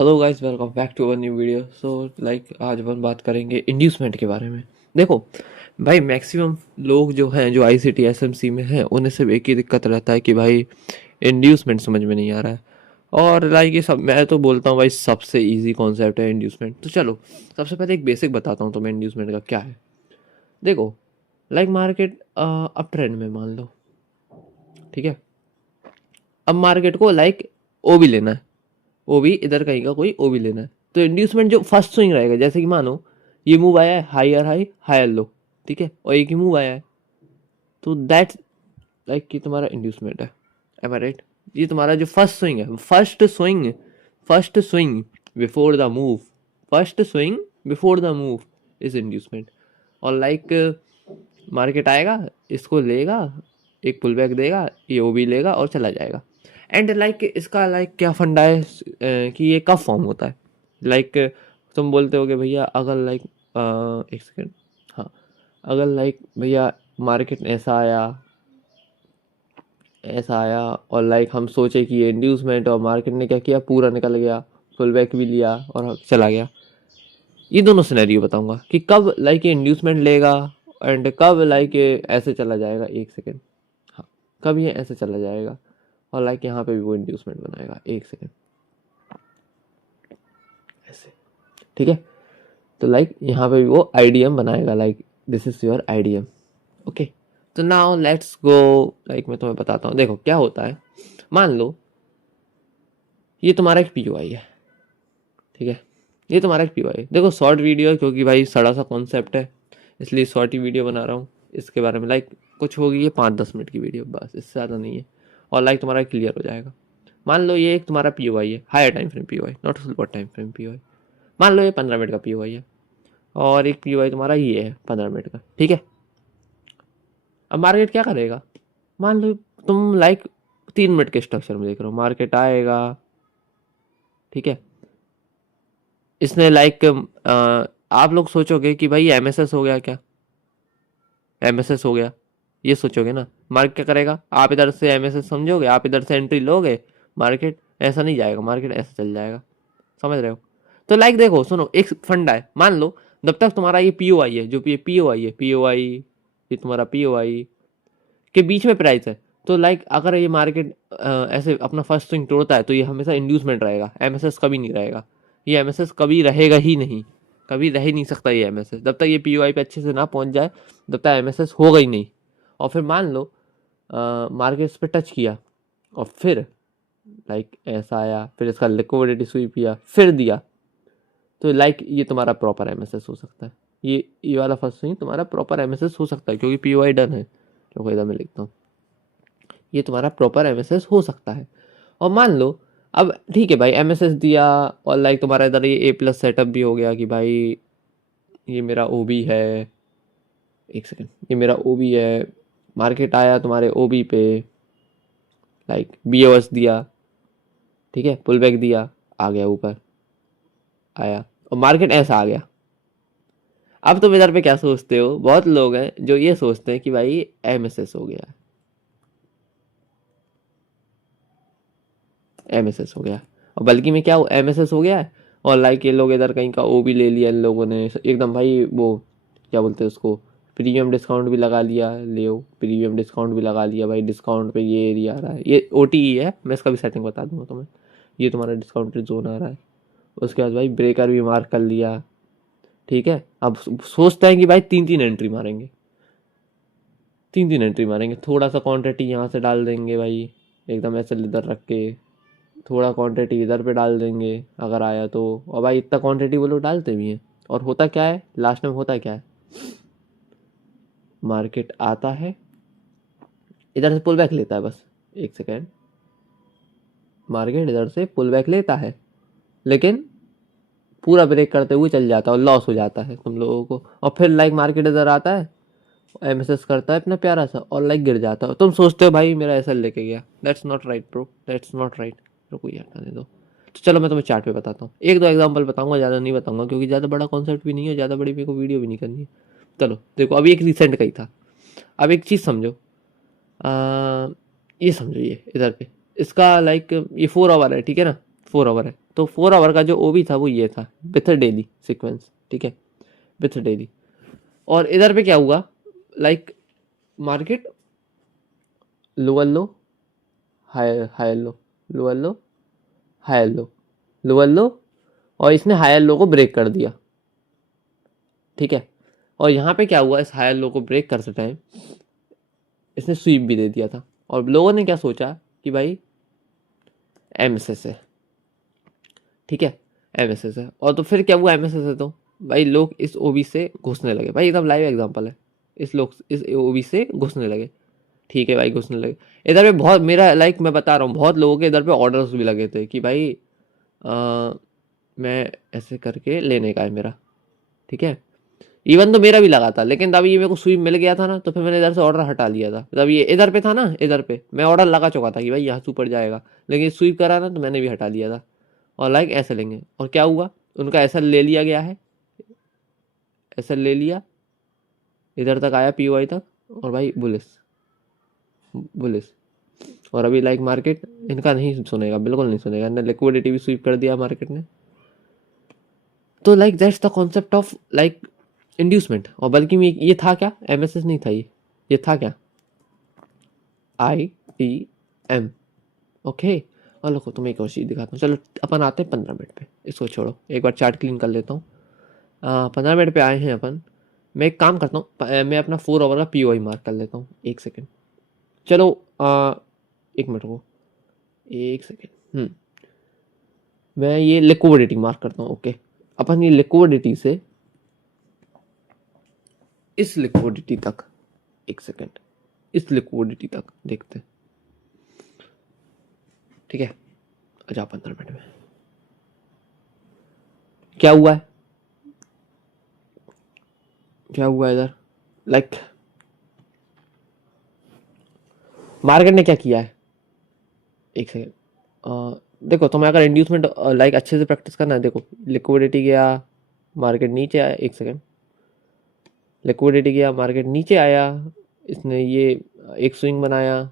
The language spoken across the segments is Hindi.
Hello guys, welcome back to our new video. आज अपन बात करेंगे इंड्यूसमेंट के बारे में। देखो भाई, मैक्सिमम लोग जो हैं, जो आईसीटी एसएमसी में हैं, उन्हें सिर्फ एक ही दिक्कत रहता है कि भाई इंड्यूसमेंट समझ में नहीं आ रहा है। और ये सब मैं तो बोलता हूँ भाई, सबसे इजी कॉन्सेप्ट है इंड्यूसमेंट। तो चलो सबसे पहले एक बेसिक बताता हूँ तुम्हें इंड्यूसमेंट का क्या है। देखो, मार्केट अप ट्रेंड में मान लो, ठीक है। अब मार्केट को ओ भी लेना है, ओ भी इधर कहीं का कोई ओ भी लेना है। तो इंड्यूसमेंट जो फर्स्ट स्विंग रहेगा, जैसे कि मानो ये मूव आया है हायर हाई हायर लो, ठीक है, और एक ही मूव आया है, तो दैट कि तुम्हारा इंड्यूसमेंट है। एम आई राइट? ये तुम्हारा जो फर्स्ट स्विंग है, first swing before the move, first swing before the move is inducement. और मार्केट आएगा, इसको लेगा, एक पुल बैक देगा, ये ओ भी लेगा और चला जाएगा। एंड इसका क्या फंडा है कि ये कब फॉर्म होता है। लाइक तुम बोलते होगे भैया, अगर एक सेकेंड, हाँ, अगर भैया मार्केट ऐसा आया और हम सोचे कि ये इंड्यूसमेंट, और मार्केट ने क्या किया, पूरा निकल गया, पुल बैक भी लिया और चला गया। ये दोनों सिनेरियो बताऊंगा कि कब ये इंड्यूसमेंट लेगा एंड कब ये ऐसे चला जाएगा। एक सेकेंड, हाँ, कब ये ऐसे चला जाएगा और यहाँ पे भी वो इंड्यूसमेंट बनाएगा। एक सेकेंड, ऐसे, ठीक है। तो यहाँ पे भी वो आईडीएम बनाएगा, this is your IDM. Okay, तो नाउ लेट्स गो। मैं तुम्हें बताता हूँ। देखो क्या होता है, मान लो ये तुम्हारा एक पीओआई है, ठीक है। ये तुम्हारा एक पीओआई, देखो शॉर्ट वीडियो है क्योंकि भाई सड़ा सा कॉन्सेप्ट है, इसलिए शॉर्ट ही वीडियो बना रहा हूँ इसके बारे में। कुछ होगी, ये 5-10 मिनट की वीडियो बस, इससे ज़्यादा नहीं है। और तुम्हारा क्लियर हो जाएगा। मान लो ये एक तुम्हारा पीओआई है, higher time frame POI, not lower time frame POI. मान लो ये 15 मिनट का पीओआई है और एक पीओआई तुम्हारा ये है 15 मिनट का, ठीक है। अब मार्केट क्या करेगा, मान लो तुम 3 मिनट के स्ट्रक्चर में देख रहे हो, मार्केट आएगा, ठीक है। इसने आप लोग सोचोगे कि भाई एमएसएस हो गया क्या, एमएसएस हो गया, ये सोचोगे ना। मार्केट क्या करेगा, आप इधर से एमएसएस समझोगे, आप इधर से एंट्री लोगे, मार्केट ऐसा नहीं जाएगा, मार्केट ऐसा चल जाएगा। समझ रहे हो? तो देखो सुनो, एक फंडा है। मान लो जब तक तुम्हारा ये पीओआई है, जो पीओआई है, पीओआई, ये तुम्हारा पीओआई के बीच में प्राइस है, तो अगर ये मार्केट ऐसे अपना फर्स्ट स्विंग तोड़ता है, तो ये हमेशा इंड्यूसमेंट रहेगा, एमएसएस कभी नहीं रहेगा। ये एमएसएस कभी रहेगा ही नहीं, कभी रह ही नहीं सकता ये एमएसएस। जब तक ये पीओआई पे अच्छे से ना पहुंच जाए, जब तक एमएसएस होगा ही नहीं। और फिर मान लो मार्केट इस पर टच किया और फिर ऐसा आया, फिर इसका लिक्विडिटी स्वीप किया, फिर दिया, तो ये तुम्हारा प्रॉपर एमएसएस हो सकता है। ये वाला फर्स्ट स्विंग तुम्हारा प्रॉपर एमएसएस हो सकता है क्योंकि पीओआई डन है। जो इधर मैं लिखता हूँ, ये तुम्हारा प्रॉपर एमएसएस हो सकता है। और मान लो अब ठीक है भाई, एमएसएस दिया और तुम्हारा इधर ये ए प्लस सेटअप भी हो गया कि भाई ये मेरा ओबी है, एक सेकंड, ये मेरा ओबी है, मार्केट आया तुम्हारे ओबी पे, बीओएस दिया, ठीक है, पुल बैक दिया, आ गया ऊपर, आया और मार्केट ऐसा आ गया। अब तुम इधर पे क्या सोचते हो, बहुत लोग हैं जो ये सोचते हैं कि भाई एमएसएस हो गया, एमएसएस हो गया, और बल्कि में क्या एमएसएस हो गया है। और ये लोग इधर कहीं का ओ भी ले लिया इन लोगों ने एकदम भाई, वो क्या बोलते हैं उसको, प्रीमियम डिस्काउंट भी लगा लिया, ले प्रीमियम डिस्काउंट भी लगा लिया भाई, डिस्काउंट पे ये एरिया आ रहा है, ये ओटीई है, मैं इसका भी सेटिंग बता दूंगा तुम्हें। ये तुम्हारा डिस्काउंटेड जोन आ रहा है। उसके बाद भाई ब्रेकर भी मार्क कर लिया, ठीक है। अब सोचते हैं कि भाई 3-3 एंट्री मारेंगे, 3-3 एंट्री मारेंगे, थोड़ा सा क्वांटिटी यहाँ से डाल देंगे भाई, एकदम ऐसे इधर रख के, थोड़ा क्वांटिटी इधर पे डाल देंगे अगर आया तो। और भाई इतना क्वांटिटी वो लोग डालते भी हैं। और होता क्या है लास्ट में, होता क्या है, मार्केट आता है, इधर से पुल बैक लेता है, बस एक सेकेंड, मार्केट इधर से पुल बैक लेता है, लेकिन पूरा ब्रेक करते हुए चल जाता है और लॉस हो जाता है तुम लोगों को। और फिर मार्केट इधर आता है, एमएसएस करता है अपना प्यारा सा और गिर जाता है। तुम सोचते हो भाई मेरा ऐसा लेके गया, that's not right bro, that's not right. रुको ये हटाने दो। तो चलो मैं तुम्हें चार्ट पे बताता हूँ, एक दो एग्जांपल बताऊंगा, ज़्यादा नहीं बताऊंगा क्योंकि ज़्यादा बड़ा कॉन्सेप्ट भी नहीं है, ज़्यादा बड़ी मेरे को वीडियो भी नहीं करनी है। चलो देखो, अभी एक रिसेंट का ही था। अब एक चीज़ समझो, ये समझो, ये इधर पे इसका ये 4 आवर है, ठीक है ना। 4 आवर है, तो 4 आवर का जो ओबी था वो ये था, विथ डेली सीक्वेंस, ठीक है, विथ डेली। और इधर पे क्या हुआ, like market lower low, higher higher low, lower low, higher low, lower low, और इसने हायर लो को ब्रेक कर दिया, ठीक है। और यहाँ पे क्या हुआ, इस हायर लो को ब्रेक करते टाइम इसने स्वीप भी दे दिया था, और लोगों ने क्या सोचा कि भाई एमएसएस है, ठीक है, एमएसएस है। और तो फिर क्या हुआ, एमएसएस है तो भाई लोग इस ओबी से घुसने लगे, भाई एकदम लाइव एग्जांपल है, इस लोग इस ओबी से घुसने लगे, ठीक है भाई, घुसने लगे। इधर पे बहुत मेरा लाइक मैं बता रहा हूँ, बहुत लोगों के इधर पे ऑर्डर्स भी लगे थे कि भाई मैं ऐसे करके लेने का है मेरा, ठीक है। इवन तो मेरा भी लगा था, लेकिन तब ये मेरे को स्वीप मिल गया था ना, तो फिर मैंने इधर से ऑर्डर हटा लिया था। तब ये इधर पे था ना, इधर पे मैं ऑर्डर लगा चुका था कि भाई यहाँ सुपर जाएगा, लेकिन स्वीप करा ना तो मैंने भी हटा लिया था। और लाइक ऐसे लेंगे, और क्या हुआ, उनका ऐसा ले लिया गया है, ऐसा ले लिया, इधर तक आया पीओआई तक, और भाई बुलिस बुलिस। और अभी लाइक मार्केट इनका नहीं सुनेगा, बिल्कुल नहीं सुनेगा, इन्हें लिक्विडिटी भी स्वीप कर दिया मार्केट ने। तो like that's the concept of like inducement. और बल्कि ये था क्या, एमएसएस नहीं था, ये था क्या, IDM, ओके। और लोगों तुम्हें एक और चीज़ दिखाता हूँ, चलो अपन आते हैं 15 मिनट पे, इसको छोड़ो, एक बार चार्ट क्लीन कर लेता हूँ। 15 मिनट पे आए हैं अपन, मैं एक काम करता हूँ, मैं अपना 4 आवर का पीओआई मार्क कर लेता हूँ, 1 सेकेंड, चलो 1 मिनट को, 1 सेकेंड, मैं ये लिक्विडिटी मार्क करता हूँ, ओके। अपन ये लिक्विडिटी से इस लिक्विडिटी तक, 1 सेकेंड, इस लिक्विडिटी तक देखते हैं, ठीक है। अच्छा 15 मिनट में क्या हुआ है, क्या हुआ है इधर, लाइक मार्केट ने क्या किया है, 1 सेकेंड, देखो तुम्हें अगर इंड्यूसमेंट लाइक अच्छे से प्रैक्टिस करना है, देखो लिक्विडिटी गया, मार्केट नीचे आया, 1 सेकेंड, लिक्विडिटी गया, मार्केट नीचे आया, इसने ये एक स्विंग बनाया,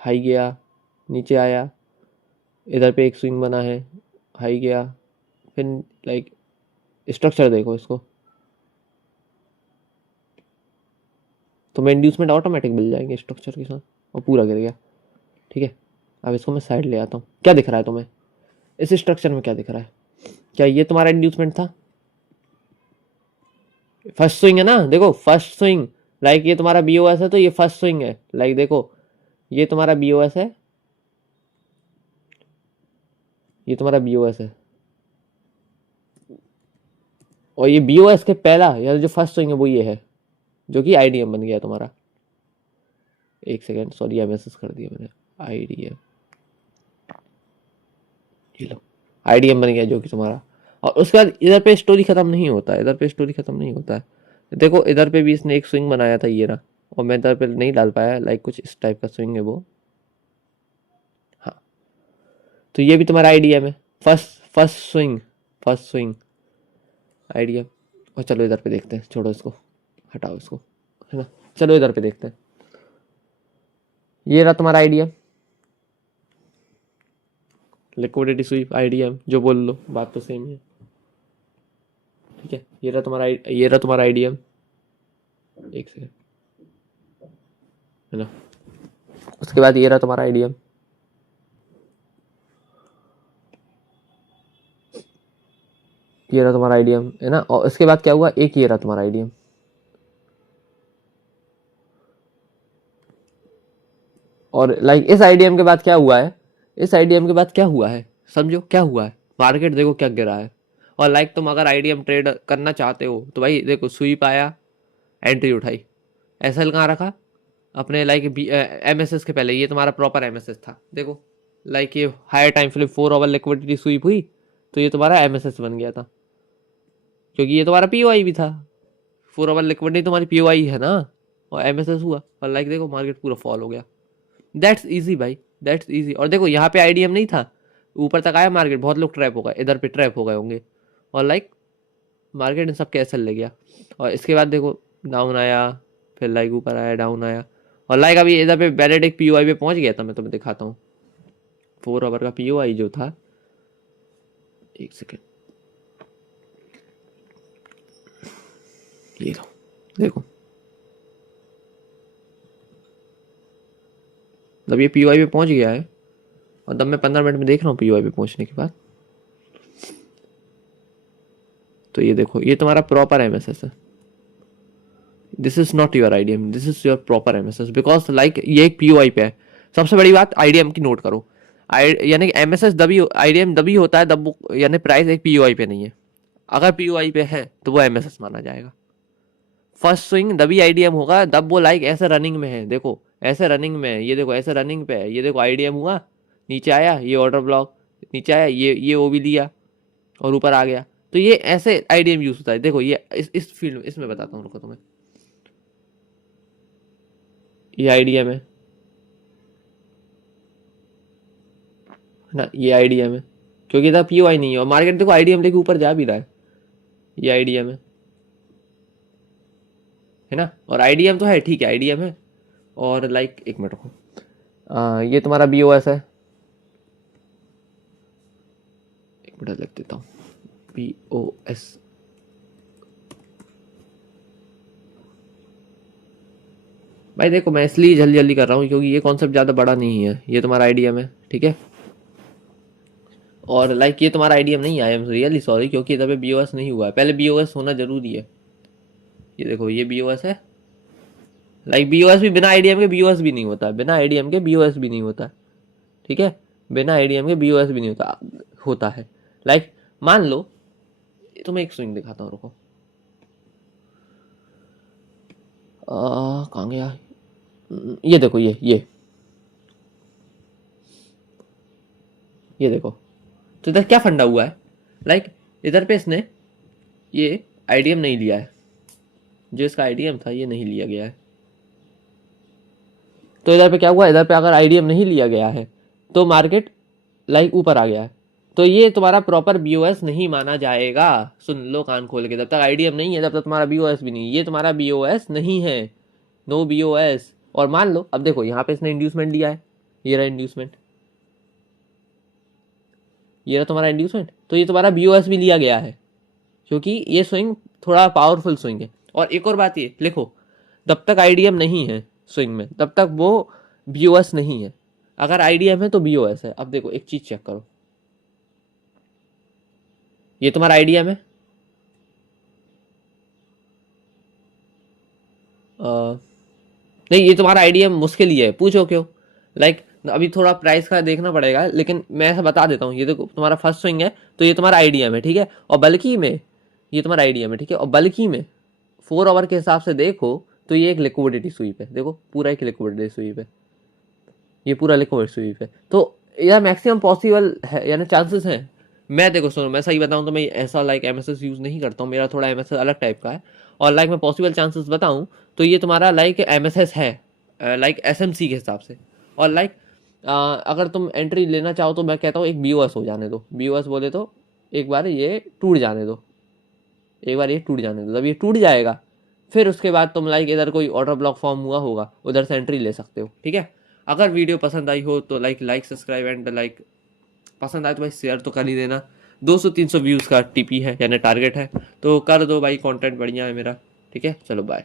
हाई गया, नीचे आया, इधर पे एक स्विंग बना है, हाई गया, फिर लाइक स्ट्रक्चर देखो इसको, तो मैं इंड्यूसमेंट ऑटोमेटिक मिल जाएंगे स्ट्रक्चर के साथ, और पूरा गिर गया, ठीक है। अब इसको मैं साइड ले आता हूँ, क्या दिख रहा है तुम्हें इस स्ट्रक्चर में, क्या दिख रहा है, क्या ये तुम्हारा इंड्यूसमेंट था, फर्स्ट स्विंग है ना, देखो फर्स्ट स्विंग, लाइक ये तुम्हारा बीओएस है तो ये फर्स्ट स्विंग है, लाइक देखो ये तुम्हारा बीओएस है, ये तुम्हारा बीओएस है, और ये बीओएस के पहला या जो फर्स्ट स्विंग है वो ये है, जो कि आईडीएम बन गया तुम्हारा, 1 सेकेंड, सॉरी एमएसएस कर दिया मैंने, आईडीएम, ये लो आईडीएम बन गया जो कि तुम्हारा। और उसके बाद इधर पे स्टोरी खत्म नहीं होता है, इधर पे स्टोरी खत्म नहीं होता है, देखो इधर पे भी इसने एक स्विंग बनाया था ये रहा, और मैं इधर पे नहीं डाल पाया, लाइक कुछ इस टाइप का स्विंग है वो, हाँ। तो ये भी तुम्हारा आईडीएम है, first swing, first swing IDM. और चलो इधर पे देखते हैं, छोड़ो इसको, हटाओ इसको, है ना, चलो इधर पे देखते हैं, ये रहा तुम्हारा आईडीएम, लिक्विडिटी स्वीप आईडीएम, जो बोल लो बात तो सेम है, ठीक है। ये रहा तुम्हारा आईडीएम, 1 सेकेंड, है ना। उसके बाद ये रहा तुम्हारा आईडीएम, ये रहा तुम्हारा आईडीएम, है ना। और इसके बाद क्या हुआ, एक ये रहा तुम्हारा आईडीएम, और लाइक इस आईडीएम के बाद क्या हुआ है, इस आईडीएम के बाद क्या हुआ है, समझो क्या हुआ है, मार्केट देखो क्या गिरा है। और लाइक तुम अगर आईडीएम ट्रेड करना चाहते हो तो भाई देखो स्वीप आया, एंट्री उठाई, एसएल कहाँ रखा अपने, लाइक एमएसएस के पहले, ये तुम्हारा प्रॉपर एमएसएस था, देखो लाइक ये higher time frame 4 hour liquidity sweep हुई, तो ये तुम्हारा एमएसएस बन गया था, क्योंकि ये तुम्हारा पीओआई भी था, 4 आवर लिक्विडिटी तुम्हारी पीओआई है ना, और एमएसएस हुआ, और लाइक देखो मार्केट पूरा फॉल हो गया। दैट्स इजी भाई, दैट्स इजी। और देखो यहाँ पे आईडीएम नहीं था, ऊपर तक आया मार्केट, बहुत लोग ट्रैप हो गए, इधर पे ट्रैप हो गए होंगे, और लाइक मार्केट इन सब के एसएल ले गया। और इसके बाद देखो डाउन आया, फिर लाइक ऊपर आया, डाउन आया, और लाइक अभी इधर पे वैलिड एक पीओआई पे पहुंच गया था, मैं तुम्हें दिखाता हूँ, 4 आवर का पीओआई जो था, एक सेकेंड, ये लो देखो, जब ये पीओआई पे पहुंच गया है और तब मैं 15 मिनट में देख रहा हूँ पीओआई पे पहुंचने के बाद, तो ये देखो ये तुम्हारा प्रॉपर एमएसएस है। This is not your IDM, this is your proper MSS, because like ये एक पीओआई पे है। सबसे बड़ी बात आईडीएम की नोट करो, यानी एमएसएस तभी, आईडीएम तभी होता है तब यानी प्राइस एक पीओआई पे नहीं है। अगर पीओआई पे है तो वो एमएसएस माना जाएगा। फर्स्ट स्विंग तभी आईडीएम होगा जब वो लाइक ऐसे रनिंग में है, देखो ऐसे रनिंग में है, ये देखो ऐसे रनिंग पे है, ये देखो आईडीएम हुआ, नीचे आया ये ऑर्डर ब्लॉक, नीचे आया ये ओबी लिया और ऊपर आ गया, तो ये ऐसे आईडीएम यूज होता है। देखो ये इस फील्ड में, इसमें बताता हूँ रुको तुम्हें, ये आईडीएम है ना, ये आईडीएम है, क्योंकि इधर पीओआई नहीं है और मार्केट देखो आईडीएम लेके ऊपर जा भी रहा है, ये आईडीएम है ना, और आईडीएम तो है, ठीक है आईडीएम है। और लाइक एक मिनट रुको, ये तुम्हारा बीओएस है, एक मिनट लिख देता हूँ, बीओएस, भाई देखो मैं इसलिए जल्दी जल्दी कर रहा हूँ क्योंकि ये कॉन्सेप्ट ज़्यादा बड़ा नहीं है। ये तुम्हारा आईडीएम है, ठीक है, और लाइक ये तुम्हारा आईडीएम नहीं है, आई एम रियली सॉरी, क्योंकि इधर पे बीओएस नहीं हुआ है, पहले बीओएस होना जरूरी है। ये देखो ये बीओएस है, लाइक बीओएस भी बिना आईडीएम के बीओएस भी नहीं होता, बिना आईडीएम के बीओएस भी नहीं होता, ठीक है, बिना आईडीएम के बीओएस भी नहीं होता है। लाइक मान लो तुम्हें एक स्विंग दिखाता हूँ, रुको, कहाँ गया, ये देखो ये देखो, तो इधर क्या फंडा हुआ है, लाइक इधर पे इसने ये आईडीएम नहीं लिया है, जो इसका आईडीएम था ये नहीं लिया गया है। तो इधर पे क्या हुआ, इधर पे अगर आईडीएम नहीं लिया गया है तो मार्केट लाइक ऊपर आ गया है, तो ये तुम्हारा प्रॉपर बीओएस नहीं माना जाएगा। सुन लो कान खोल के, जब तक आईडीएम नहीं है तब तक तुम्हारा बीओएस भी नहीं, ये तुम्हारा बीओएस नहीं है, नो बीओएस। और मान लो अब देखो यहाँ पे इसने इंड्यूसमेंट दिया है, ये रहा इंड्यूसमेंट, ये रहा तुम्हारा इंड्यूसमेंट, तो ये तुम्हारा बीओएस भी लिया गया है, क्योंकि ये स्विंग थोड़ा पावरफुल स्विंग है। और एक और बात ये लिखो, जब तक आईडीएम नहीं है स्विंग में तब तक वो बीओएस नहीं है, अगर आईडीएम है तो बीओएस है। अब देखो एक चीज चेक करो, ये तुम्हारा आईडीएम है, नहीं ये तुम्हारा आईडीएम मुश्किल ही है, पूछो क्यों, लाइक अभी थोड़ा प्राइस का देखना पड़ेगा, लेकिन मैं ऐसा बता देता हूँ, ये देखो तुम्हारा फर्स्ट स्विंग है तो ये तुम्हारा आईडीएम है, ठीक है, और बल्कि में ये तुम्हारा आईडीएम है, ठीक है, और बल्कि में 4 आवर के हिसाब से देखो तो ये एक लिक्विडिटी स्वीप है, देखो पूरा एक लिक्विडिटी स्वीप है, ये पूरा लिक्विड स्वीप है, तो यह मैक्सिमम पॉसिबल है, यानी चांसेस हैं। मैं देखो सुनो, मैं सही बताऊं तो मैं ऐसा लाइक एमएसएस यूज नहीं करता हूँ, मेरा थोड़ा एमएसएस अलग टाइप का है, और लाइक मैं पॉसिबल चांसेस बताऊं तो ये तुम्हारा लाइक एमएसएस है, लाइक एसएमसी के हिसाब से। और लाइक अगर तुम एंट्री लेना चाहो तो मैं कहता हूँ एक बीओएस हो जाने दो, बीओएस बोले तो एक बार ये टूट जाने दो, एक बार ये टूट जाने दो, जब ये टूट जाएगा फिर उसके बाद तुम लाइक इधर कोई ऑर्डर ब्लॉक फॉर्म हुआ होगा उधर से एंट्री ले सकते हो, ठीक है। अगर वीडियो पसंद आई हो तो लाइक सब्सक्राइब एंड लाइक, पसंद आए तो भाई शेयर तो कर ही देना। 200-300 व्यूज़ का टीपी है यानी टारगेट है, तो कर दो भाई, कंटेंट बढ़िया है मेरा, ठीक है, चलो बाय।